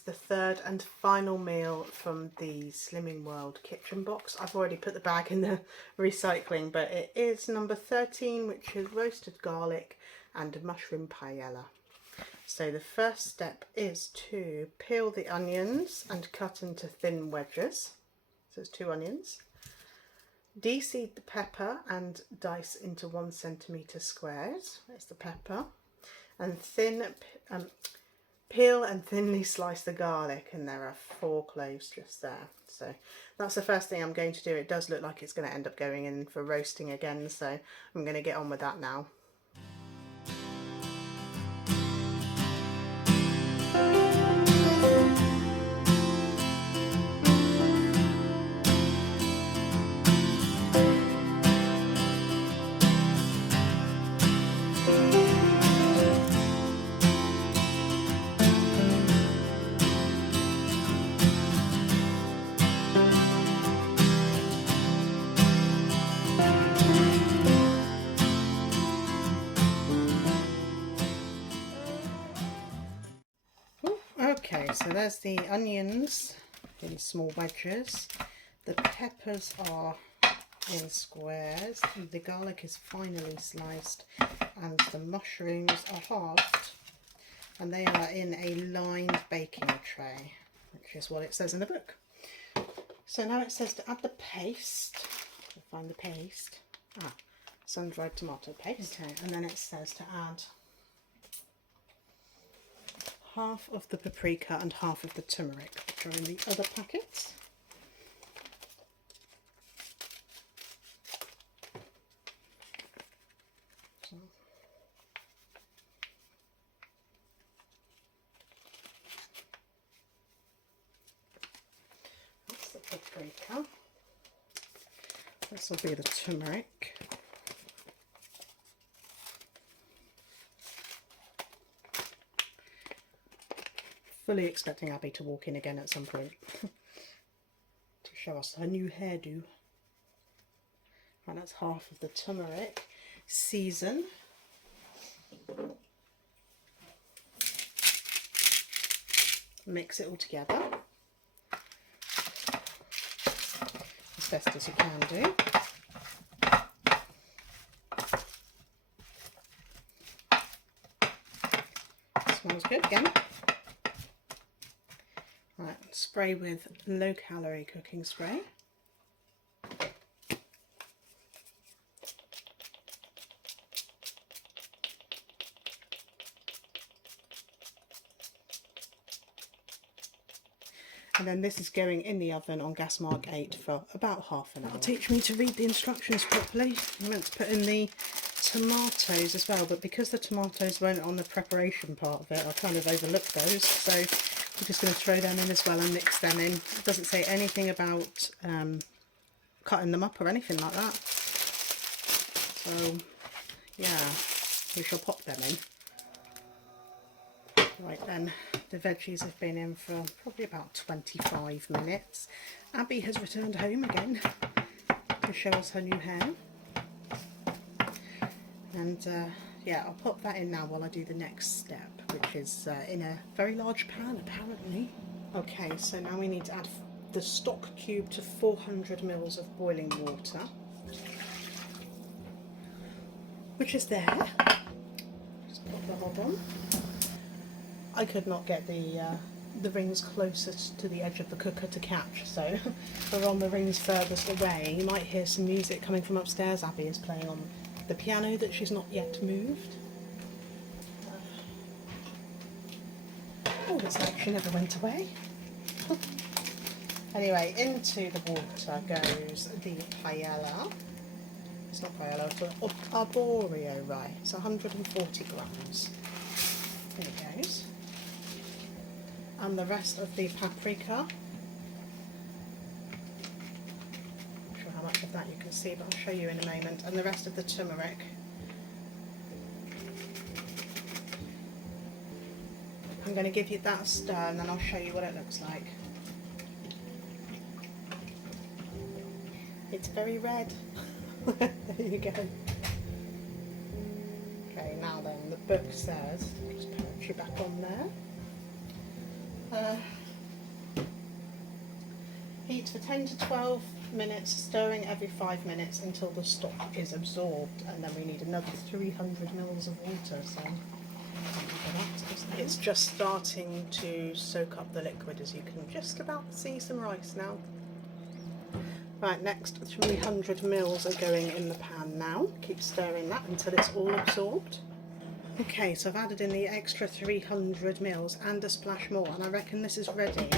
is the third and final meal from the Slimming World kitchen box. I've already put the bag in the recycling, but it is number 13, which is roasted garlic and mushroom paella. So the first step is to peel the onions and cut into thin wedges. So it's 2 onions. Deseed the pepper and dice into 1 centimetre squares. There's the pepper. And peel and thinly slice the garlic, and there are 4 cloves just there. So that's the first thing I'm going to do. It does look like it's going to end up going in for roasting again, so I'm going to get on with that now. Okay, so there's the onions in small wedges, the peppers are in squares, the garlic is finely sliced, and the mushrooms are halved, and they are in a lined baking tray, which is what it says in the book. So now it says to add the paste. I'll find the paste. Sun-dried tomato paste. Okay, and then it says to add half of the paprika and half of the turmeric, which are in the other packets. So that's the paprika. This will be the turmeric. Fully expecting Abby to walk in again at some point to show us her new hairdo. And that's half of the turmeric. Season. Mix it all together as best as you can do. Smells good again. Right, spray with low calorie cooking spray. And then this is going in the oven on gas mark 8 for about half an hour. That'll teach me to read the instructions properly. I meant to put in the tomatoes as well, but because the tomatoes weren't on the preparation part of it, I kind of overlooked those. So I'm just going to throw them in as well and mix them in. It doesn't say anything about cutting them up or anything like that. So yeah, we shall pop them in. Right then, the veggies have been in for probably about 25 minutes. Abby has returned home again to show us her new hair. And yeah, I'll pop that in now while I do the next step, which is in a very large pan apparently. Okay, so now we need to add the stock cube to 400 ml of boiling water, which is there. Just pop the hob on. I could not get the rings closest to the edge of the cooker to catch, so we're on the rings furthest away. You might hear some music coming from upstairs. Abby is playing on the piano that she's not yet moved. Oh, it's like she never went away. Anyway, into the water goes the paella. It's not paella, it's arborio rice. It's 140 grams. There it goes. And the rest of the paprika. Not sure how much of that you can see, but I'll show you in a moment. And the rest of the turmeric. I'm going to give you that stir and then I'll show you what it looks like. It's very red. There you go. Okay, now then, the book says, just put you back on there. Heat for 10 to 12 minutes, stirring every 5 minutes until the stock is absorbed, and then we need another 300 mils of water. So it's just starting to soak up the liquid, as you can just about see some rice now. Right, next 300 mils are going in the pan now. Keep stirring that until it's all absorbed. Okay, so I've added in the extra 300 mils and a splash more, and I reckon this is ready.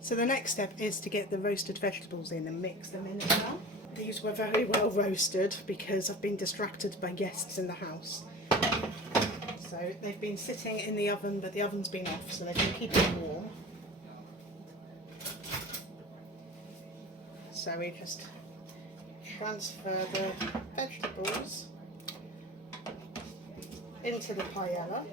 So the next step is to get the roasted vegetables in and mix them in as well. These were very well roasted because I've been distracted by guests in the house. So they've been sitting in the oven, but the oven's been off, so they've been keeping warm. So we just transfer the vegetables into the paella.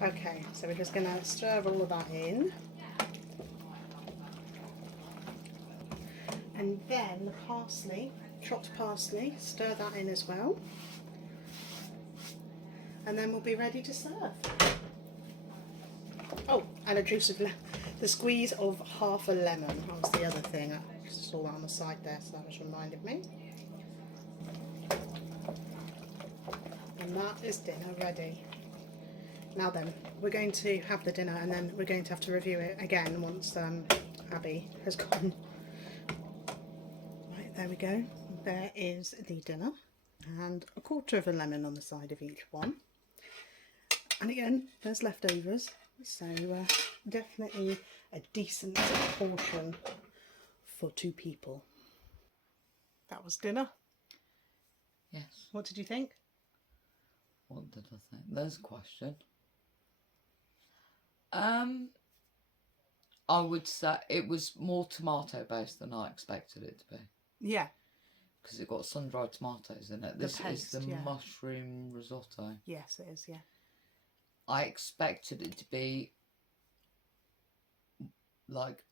Okay, so we're just going to stir all of that in. And then the parsley, chopped parsley, stir that in as well. And then we'll be ready to serve. Oh, and a juice of the squeeze of half a lemon. That was the other thing. I just saw that on the side there, so that was reminded me. And that is dinner ready. Now then, we're going to have the dinner, and then we're going to have to review it again once Abby has gone. Right, there we go. There is the dinner, and a quarter of a lemon on the side of each one. And again, there's leftovers, so definitely a decent portion for 2 people. That was dinner. Yes. What did you think? What did I think? There's a question. I would say it was more tomato based than I expected it to be. Yeah. Because it got sun-dried tomatoes in it. This is the mushroom risotto. Yes, it is, yeah. I expected it to be like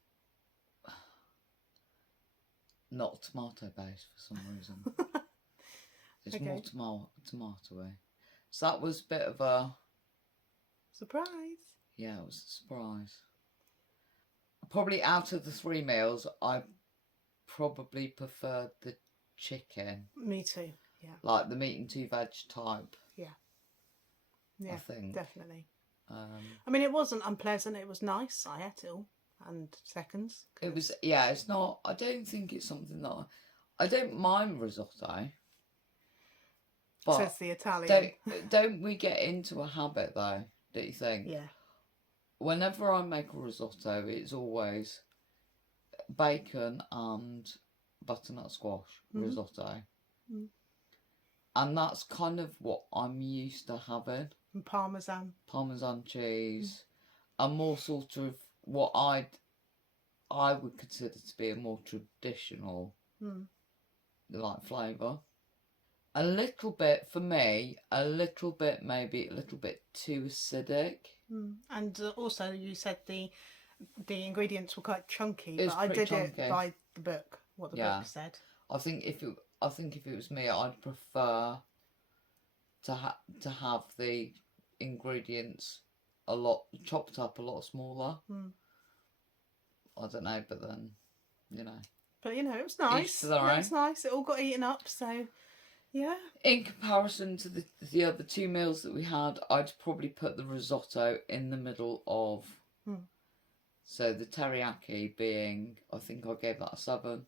not tomato based for some reason. It's more tomatoey. So that was a bit of a surprise. Yeah, it was a surprise. Probably out of the 3 meals, I probably preferred the chicken. Me too, yeah. Like the meat and 2 veg type. Yeah. Yeah, I think. definitely. I mean, it wasn't unpleasant. It was nice. I ate it all. And seconds. It was, yeah, it's not, I don't think it's something that, I don't mind risotto. But says the Italian. Don't we get into a habit though, don't you think? Yeah. Whenever I make a risotto, it's always bacon and butternut squash risotto. Mm. And that's kind of what I'm used to having. And parmesan. Parmesan cheese. And more sort of what I would consider to be a more traditional like flavour. A little bit, for me, maybe a little bit too acidic. And also you said the ingredients were quite chunky, but I did chunky. It by the book, what the book said. I think if it was me, I'd prefer to have the ingredients a lot chopped up, a lot smaller. I don't know, but then, you know. But you know, it was nice. It was nice. It all got eaten up, so yeah. In comparison to the other 2 meals that we had, I'd probably put the risotto in the middle of. So the teriyaki being, I think I gave that a 7.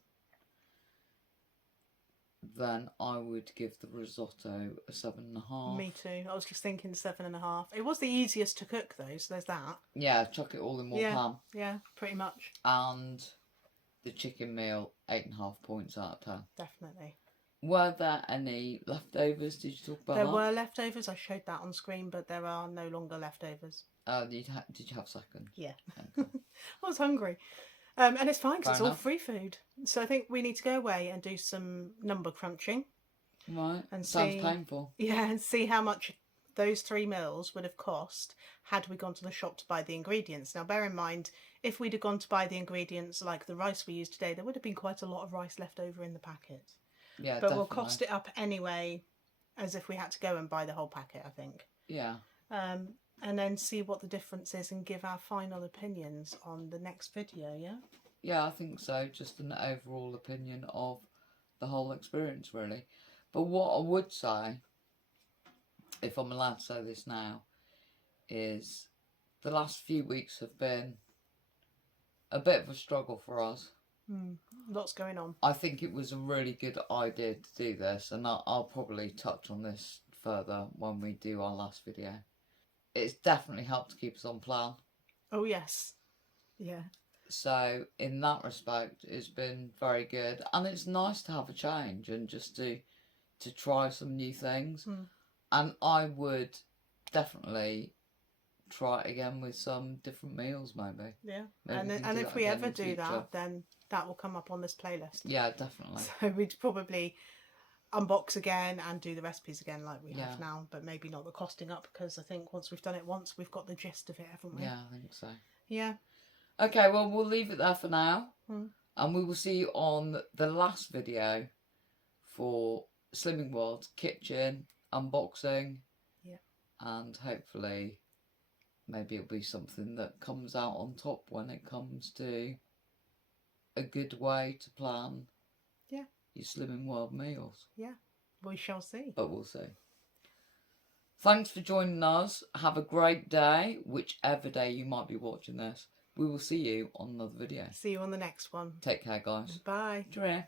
Then I would give the risotto a 7.5. Me too. I was just thinking 7.5. It was the easiest to cook though, so there's that. Yeah, chuck it all in one pan. Yeah, pretty much. And the chicken meal, 8.5 points out of 10. Definitely. Were there any leftovers? Did you talk about that? There were leftovers. I showed that on screen, but there are no longer leftovers. Did you have seconds? Yeah. Okay. I was hungry. And it's fine because it's all free food. So I think we need to go away and do some number crunching. Right. And sounds painful. Yeah, and see how much those 3 meals would have cost had we gone to the shop to buy the ingredients. Now, bear in mind, if we'd have gone to buy the ingredients like the rice we used today, there would have been quite a lot of rice left over in the packet. Yeah, but definitely. we'll cost it up anyway, as if we had to go and buy the whole packet, I think. Yeah. And then see what the difference is and give our final opinions on the next video, yeah? Yeah, I think so. Just an overall opinion of the whole experience, really. But what I would say, if I'm allowed to say this now, is the last few weeks have been a bit of a struggle for us. Lots going on. I think it was a really good idea to do this, and I'll probably touch on this further when we do our last video. It's definitely helped to keep us on plan. Oh, yes. Yeah. So, in that respect, it's been very good. And it's nice to have a change and just to try some new things. And I would definitely try it again with some different meals, maybe. Yeah. Maybe And if we ever do that, then that will come up on this playlist. Yeah, definitely. So we'd probably unbox again and do the recipes again like we have now, but maybe not the costing up, because I think once we've done it once, we've got the gist of it, haven't we? Yeah, I think so. Yeah. Okay, well, we'll leave it there for now. And we will see you on the last video for Slimming World kitchen unboxing. Yeah. And hopefully maybe it'll be something that comes out on top when it comes to a good way to plan your Slimming World meals. Yeah, we shall see. But we'll see. Thanks for joining us. Have a great day, whichever day you might be watching this. We will see you on another video. See you on the next one. Take care, guys. Bye. Cheerio.